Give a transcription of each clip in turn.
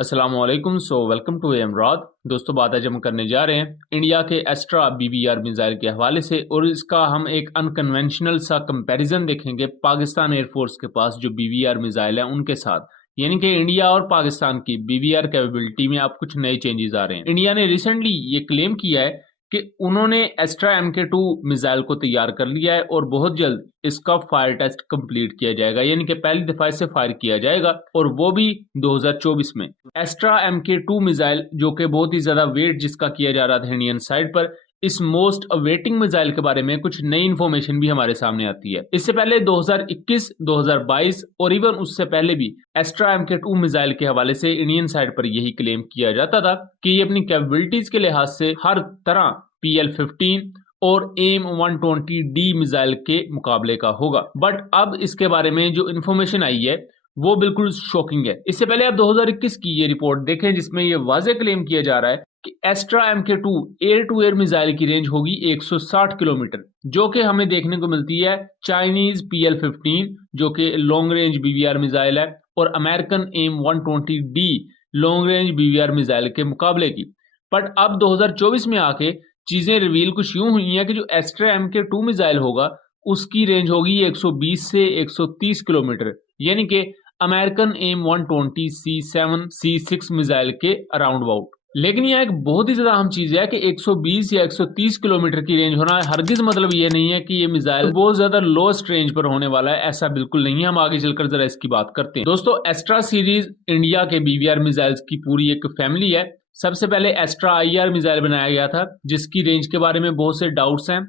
अस्सलाम वालेकुम। Welcome to एमराद। दोस्तों, बात आज हम करने जा रहे हैं इंडिया के एस्ट्रा बीबीआर मिसाइल के हवाले से, और इसका हम एक अनकन्वेंशनल सा कंपैरिजन देखेंगे पाकिस्तान एयरफोर्स के पास जो बीबीआर मिसाइल है उनके साथ। यानी कि इंडिया और पाकिस्तान की बीबीआर कैपेबिलिटी में अब कुछ नए चेंजेस आ रहे हैं। इंडिया ने रिसेंटली ये क्लेम किया है कि उन्होंने एस्ट्रा MK2 मिसाइल को तैयार कर लिया है और बहुत जल्द इसका फायर टेस्ट कंप्लीट किया जाएगा, यानी कि पहली दफा इसे फायर किया जाएगा और वो भी 2024 में। एस्ट्रा MK2 मिसाइल जो कि बहुत ही ज्यादा वेट जिसका किया जा रहा था इंडियन साइड पर, इस मोस्ट अवेटिंग मिसाइल के बारे में कुछ नई इंफॉर्मेशन भी हमारे सामने आती है। इससे पहले 2021, 2022 और इवन उससे पहले भी एस्ट्रा MK2 मिसाइल के हवाले से इंडियन साइड पर यही क्लेम किया जाता था कि ये अपनी कैपेबिलिटीज के लिहाज से हर तरह PL-15 और AIM-120D मिसाइल के मुकाबले का होगा। बट अब इसके बारे में जो इन्फॉर्मेशन आई है वो बिल्कुल शॉकिंग है। इससे पहले आप 2021 की ये रिपोर्ट देखें जिसमें ये वाज़ेह क्लेम किया जा रहा है कि Astra MK2 air to air missile की रेंज होगी 160 किलोमीटर, जो कि हमें देखने को मिलती है चाइनीज PL-15 जो कि लॉन्ग रेंज BBR मिसाइल है और American AIM-120D long range BBR missile के मुकाबले की। बट अब 2024 में आके चीजें रिवील कुछ यूं हुई हैं कि जो एस्ट्रा MK2 मिसाइल होगा उसकी रेंज होगी 120 से 130 किलोमीटर, यानी कि American AIM-120 C7 C6 missile के अराउंड अबाउट। लेकिन यह एक बहुत ही ज्यादा अहम चीज है कि 120 या 130 किलोमीटर की रेंज होना हरगिज मतलब ये नहीं है कि ये मिसाइल बहुत ज्यादा लोएस्ट रेंज पर होने वाला है, ऐसा बिल्कुल नहीं है। हम आगे चलकर जरा इसकी बात करते हैं। दोस्तों, एस्ट्रा सीरीज इंडिया के BBR मिसाइल्स की पूरी एक फैमिली है। सबसे पहले एस्ट्रा IR मिसाइल बनाया गया था जिसकी रेंज के बारे में बहुत से डाउट्स हैं।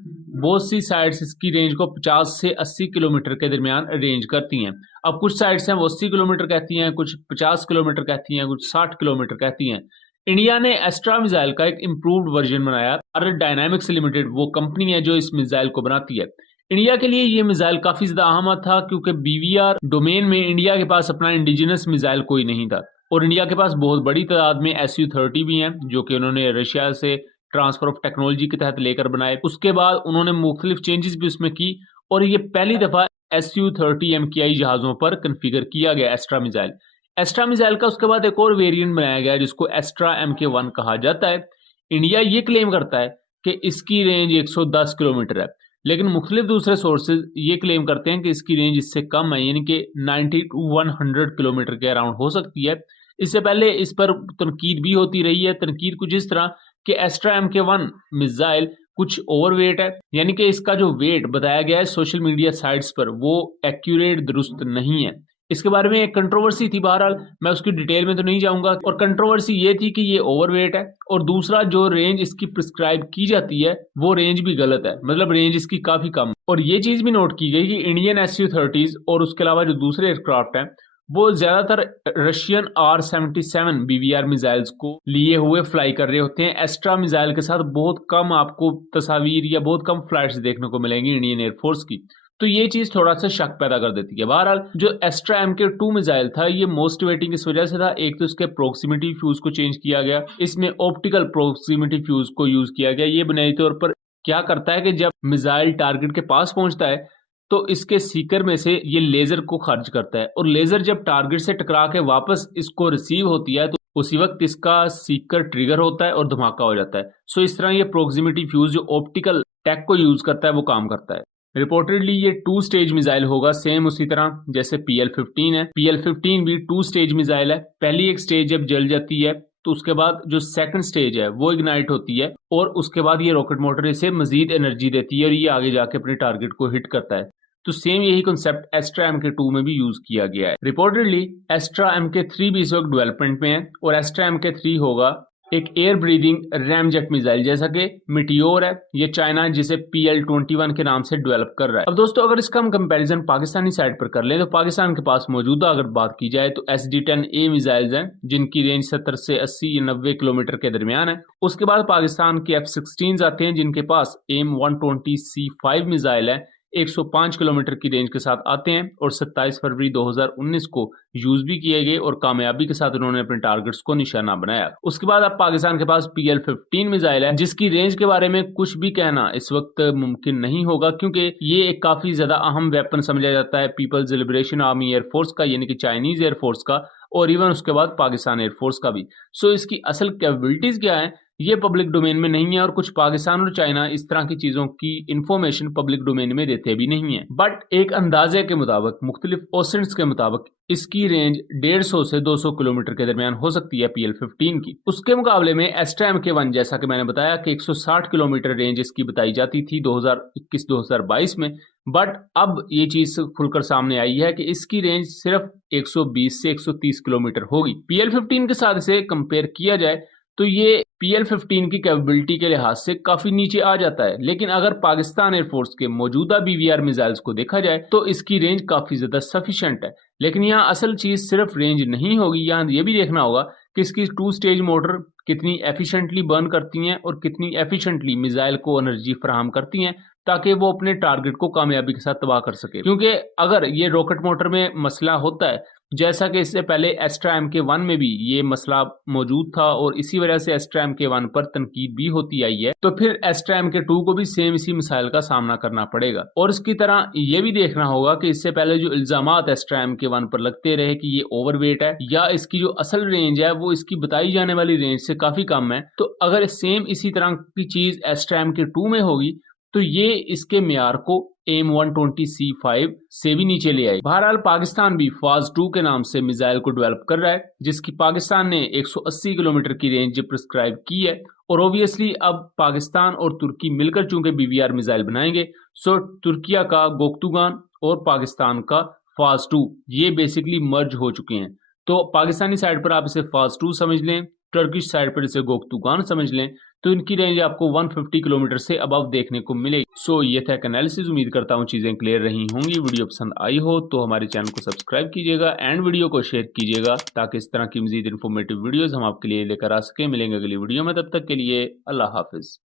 बहुत सी साइट्स इसकी रेंज को 50 से 80 किलोमीटर के दरमियान रेंज करती हैं। अब कुछ साइट्स हैं वो 80 किलोमीटर कहती हैं, कुछ 50 किलोमीटर कहती हैं, कुछ 60 किलोमीटर कहती हैं। इंडिया ने एस्ट्रा मिसाइल का एक इम्प्रूव्ड वर्जन बनाया। भारत डायनामिक्स लिमिटेड वो कंपनी है जो इस मिसाइल को बनाती है। इंडिया के लिए ये मिसाइल काफी ज्यादा अहम था क्योंकि BBR डोमेन में इंडिया के पास अपना इंडिजिनस मिसाइल कोई नहीं था और इंडिया के पास बहुत बड़ी तादाद में Su-30 भी हैं जो कि उन्होंने रशिया से ट्रांसफर ऑफ टेक्नोलॉजी के तहत लेकर बनाए। उसके बाद उन्होंने मुख्तलिफ चेंजेस भी उसमें की और ये पहली दफा Su-30 MKI जहाजों पर कन्फिगर किया गया एस्ट्रा मिसाइल। एस्ट्रा मिसाइल का उसके बाद एक और वेरिएंट बनाया गया जिसको एस्ट्रा MK1 कहा जाता है। इंडिया ये क्लेम करता है कि इसकी रेंज 110 किलोमीटर है, लेकिन मुख्तलिफ दूसरे सोर्सेज ये क्लेम करते हैं कि इसकी रेंज इससे कम है, यानी कि 90 to 100 किलोमीटर के अराउंड हो सकती है। इससे पहले इस पर तनकीद भी होती रही है। तनकीद कुछ इस तरह कि एस्ट्रा MK1 मिसाइल कुछ ओवरवेट है, यानी कि इसका जो वेट बताया गया है सोशल मीडिया साइट्स पर वो एक्यूरेट दुरुस्त नहीं है। इसके बारे में एक कंट्रोवर्सी थी, बहरहाल मैं उसकी डिटेल में तो नहीं जाऊंगा। और कंट्रोवर्सी ये थी कि ये ओवरवेट है और दूसरा जो रेंज इसकी प्रिस्क्राइब की जाती है वो रेंज भी गलत है, मतलब रेंज इसकी काफी कम। और ये चीज भी नोट की गई कि इंडियन Su-30 और उसके अलावा जो दूसरे एयरक्राफ्ट हैं वो ज्यादातर रशियन R-77 BBR मिसाइल्स को लिए हुए फ्लाई कर रहे होते हैं। एस्ट्रा मिसाइल के साथ बहुत कम आपको तस्वीर या बहुत कम फ्लाइट्स देखने को मिलेंगी इंडियन एयरफोर्स की, तो ये चीज थोड़ा सा शक पैदा कर देती है। बहरहाल जो एस्ट्रा MK2 मिसाइल था ये मोस्ट वेटिंग इस वजह से था, एक तो इसके प्रोक्सिमिटी फ्यूज को चेंज किया गया, इसमें ऑप्टिकल प्रोक्सिमिटी फ्यूज को यूज किया गया। ये बुनियादी तौर पर क्या करता है कि जब मिसाइल टारगेट के पास पहुंचता है तो इसके सीकर में से ये लेजर को खारिज करता है और लेजर जब टारगेट से टकरा के वापस इसको रिसीव होती है तो उसी वक्त इसका सीकर ट्रिगर होता है और धमाका हो जाता है। सो इस तरह ये प्रोक्सिमिटी फ्यूज जो ऑप्टिकल टेक को यूज करता है वो काम करता है। रिपोर्टेडली ये 2 स्टेज मिसाइल होगा, सेम उसी तरह जैसे PL-15 है। PL-15 भी 2 स्टेज मिसाइल है। पहली एक स्टेज जब जल जाती है तो उसके बाद जो सेकंड स्टेज है वो इग्नाइट होती है और उसके बाद ये रॉकेट मोटर इसे मजीद एनर्जी देती है और ये आगे जाके अपने टारगेट को हिट करता है। तो सेम यही कॉन्सेप्ट एस्ट्रा MK2 में भी यूज किया गया है। रिपोर्टेडली एस्ट्रा MK3 भी इस वक्त डेवलपमेंट में है और एस्ट्रा MK3 होगा एक एयर ब्रीदिंग रैमजेट मिसाइल जैसा कि मिटियोर है। ये चाइना जिसे PL-21 के नाम से डेवलप कर रहा है। अब दोस्तों, अगर इसका हम कंपैरिजन पाकिस्तानी साइड पर कर लें तो पाकिस्तान के पास मौजूदा अगर बात की जाए तो SD-10A मिसाइल्स हैं जिनकी रेंज 70 से 80 या 90 किलोमीटर के दरमियान है। उसके बाद पाकिस्तान के F-16 आते हैं जिनके पास AIM-120 C5 मिसाइल है, 105 किलोमीटर की रेंज के साथ आते हैं और 27 फरवरी 2019 को यूज भी किए गए और कामयाबी के साथ उन्होंने अपने टारगेट्स को निशाना बनाया। उसके बाद अब पाकिस्तान के पास PL-15 मिसाइल है जिसकी रेंज के बारे में कुछ भी कहना इस वक्त मुमकिन नहीं होगा क्योंकि ये एक काफी ज्यादा अहम वेपन समझा जाता है पीपल्स लिबरेशन आर्मी एयरफोर्स का, यानी कि चाइनीज एयरफोर्स का, और इवन उसके बाद पाकिस्तान एयरफोर्स का भी। सो इसकी असल कैपेबिलिटीज क्या है ये पब्लिक डोमेन में नहीं है, और कुछ पाकिस्तान और चाइना इस तरह की चीजों की इंफॉर्मेशन पब्लिक डोमेन में देते भी नहीं है। बट एक अंदाजे के मुताबिक, मुख्तलिफ ओसेंट्स के मुताबिक इसकी रेंज 150 से 200 किलोमीटर के दरमियान हो सकती है PL-15 की। उसके मुकाबले में एस्ट्रा MK1 जैसा कि मैंने बताया कि 160 किलोमीटर रेंज इसकी बताई जाती थी 2021-2022 में, बट अब ये चीज खुलकर सामने आई है कि इसकी रेंज सिर्फ 120 से 130 किलोमीटर होगी। PL-15 के साथ इसे कंपेयर किया जाए तो ये PL-15 की कैपेबिलिटी के लिहाज से काफी नीचे आ जाता है, लेकिन अगर पाकिस्तान एयरफोर्स के मौजूदा BVR मिसाइल्स को देखा जाए तो इसकी रेंज काफी ज्यादा सफिशिएंट है। लेकिन यहाँ असल चीज सिर्फ रेंज नहीं होगी, यहाँ ये भी देखना होगा कि इसकी 2 स्टेज मोटर कितनी एफिशिएंटली बर्न करती हैं और कितनी एफिशिएंटली मिसाइल को एनर्जी फराहम करती हैं, ताकि वो अपने टारगेट को कामयाबी के साथ तबाह कर सके। क्योंकि अगर ये रॉकेट मोटर में मसला होता है, जैसा कि इससे पहले एस्ट्रा MK1 में भी ये मसला मौजूद था और इसी वजह से एस्ट्रा MK1 पर तनकीद भी होती आई है, तो फिर एस्ट्रा MK2 को भी सेम इसी मिसाइल का सामना करना पड़ेगा। और इसकी तरह ये भी देखना होगा कि इससे पहले जो इल्जामात एस्ट्रा MK1 पर लगते रहे कि ये ओवरवेट है या इसकी जो असल रेंज है वो इसकी बताई जाने वाली रेंज से काफी कम है, तो अगर सेम इसी तरह की चीज एस्ट्रा MK2 में होगी तो ये इसके मियार को AIM-120C5 से भी नीचे ले आई। बहरहाल पाकिस्तान भी फाज 2 के नाम से मिसाइल को डेवलप कर रहा है, जिसकी पाकिस्तान ने 180 किलोमीटर की रेंज प्रिस्क्राइब की है। और ओबियसली अब पाकिस्तान और तुर्की मिलकर चूंकि BVR मिसाइल बनाएंगे, सो तुर्किया का गोक्तुगान और पाकिस्तान का फाज 2 ये बेसिकली मर्ज हो चुके हैं। तो पाकिस्तानी साइड पर आप इसे फाज 2 समझ लें, टर्किश साइड पर इसे गोक्तुगान समझ लें, तो इनकी रेंज आपको 150 किलोमीटर से अबव देखने को मिलेगी। सो ये था एक एनालिसिस। उम्मीद करता हूँ चीजें क्लियर रही होंगी। वीडियो पसंद आई हो तो हमारे चैनल को सब्सक्राइब कीजिएगा एंड वीडियो को शेयर कीजिएगा, ताकि इस तरह की मजीद इन्फॉर्मेटिव वीडियोस हम आपके लिए लेकर आ सकें। मिलेंगे अगली वीडियो में, तब तक के लिए अल्लाह हाफिज।